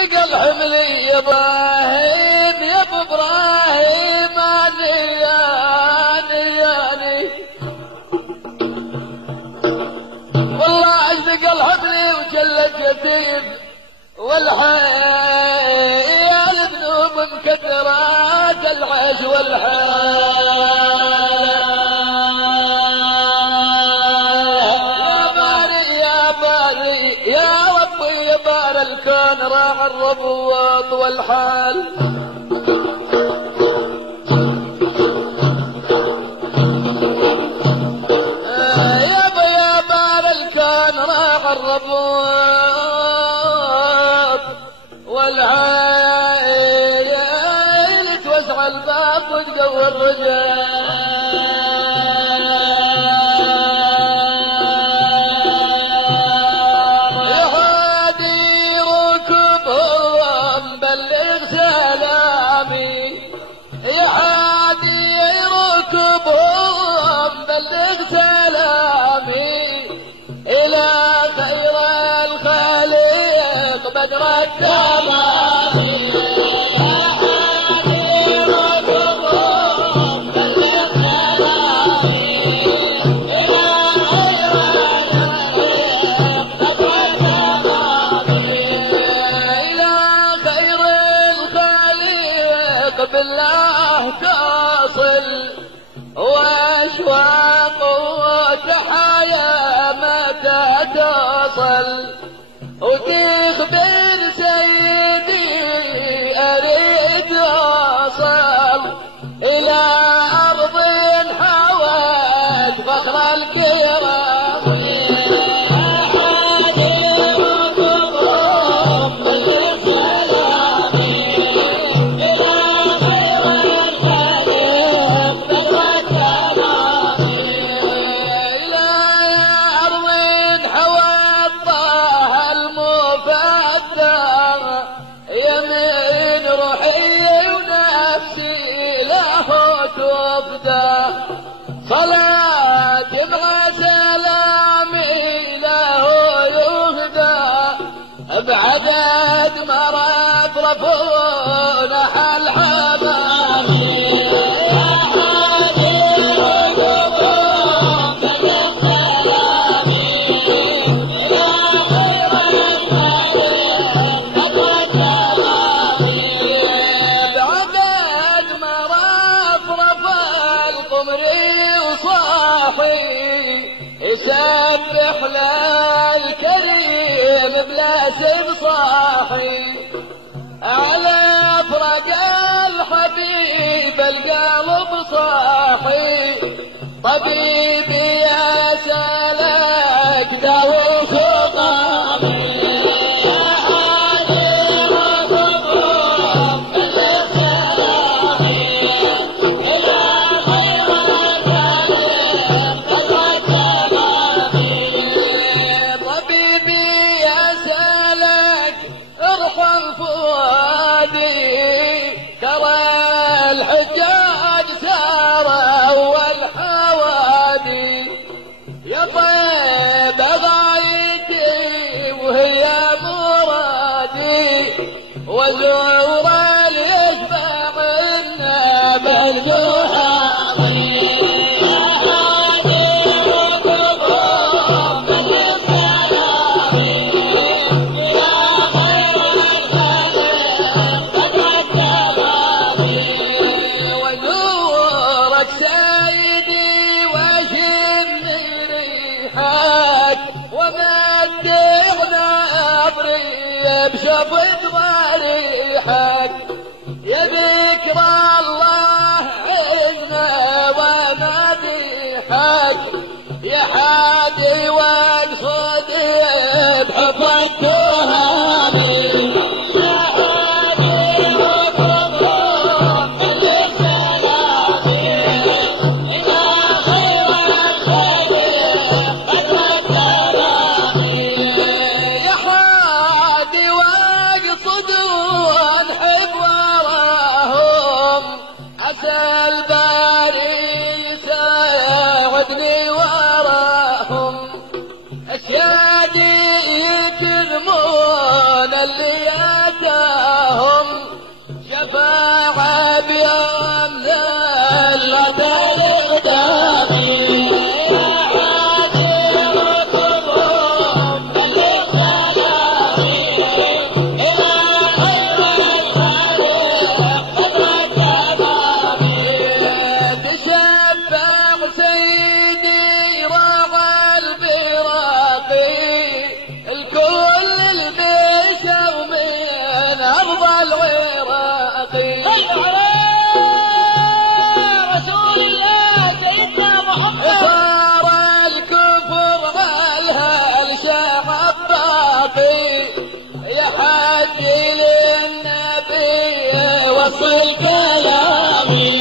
ثقل حملي يا ابراهيم يا ابو ابراهيم اني والله ثقل حملي وجلت يتيم والحيال ذنوب مكدرات العيش الكون راح الربوط والحال يا بار الكون راح الربوط والحال توسع الباب وتقوي الرجال بالله تصل واشواق وتحايا متى تصل وتخبر سيدي اريد اوصل الى ارض حوت فخر الكرام صلاة مع سلامي له يهدى بعدد مرات رفونا الحمام يا حبيب القلوب بالسلام يا خير الخلق بعدد مرات رفع القمر يسبح للكريم بلا سن صاحي على فرج الحبيب القلب صاحي طبيبي يا سلك داوي خطامي وزور اليشبع النبل جهامي وزورك سيدي وشم ريحك ومدعنا عبري بشفت ضريحك يا ذكر الله عزنا ومديحك يا حادي واقصد بحفظك تهامي يا حادي وقضاء بالسلام إلى خير الخلق قد سلامي يا حادي واقصد وانحب وراهم عسى الباري يساعدني وراهم أشيادي يكرمون اللي وانتهم شفاعة بيوم ذلة الإقدام وصل كلامي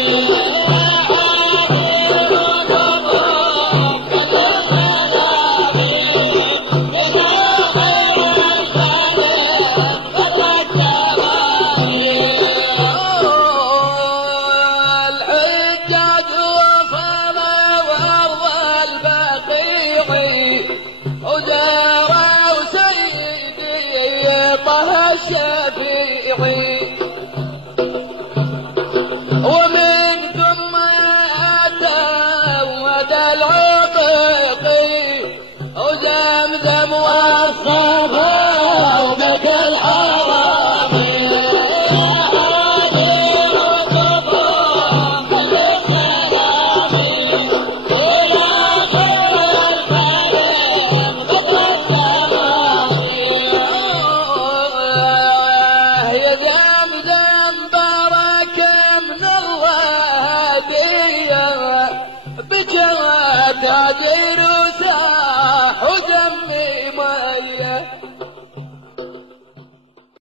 الحجاج وصل وارض البقيع ودار وسيدي طه الشفيع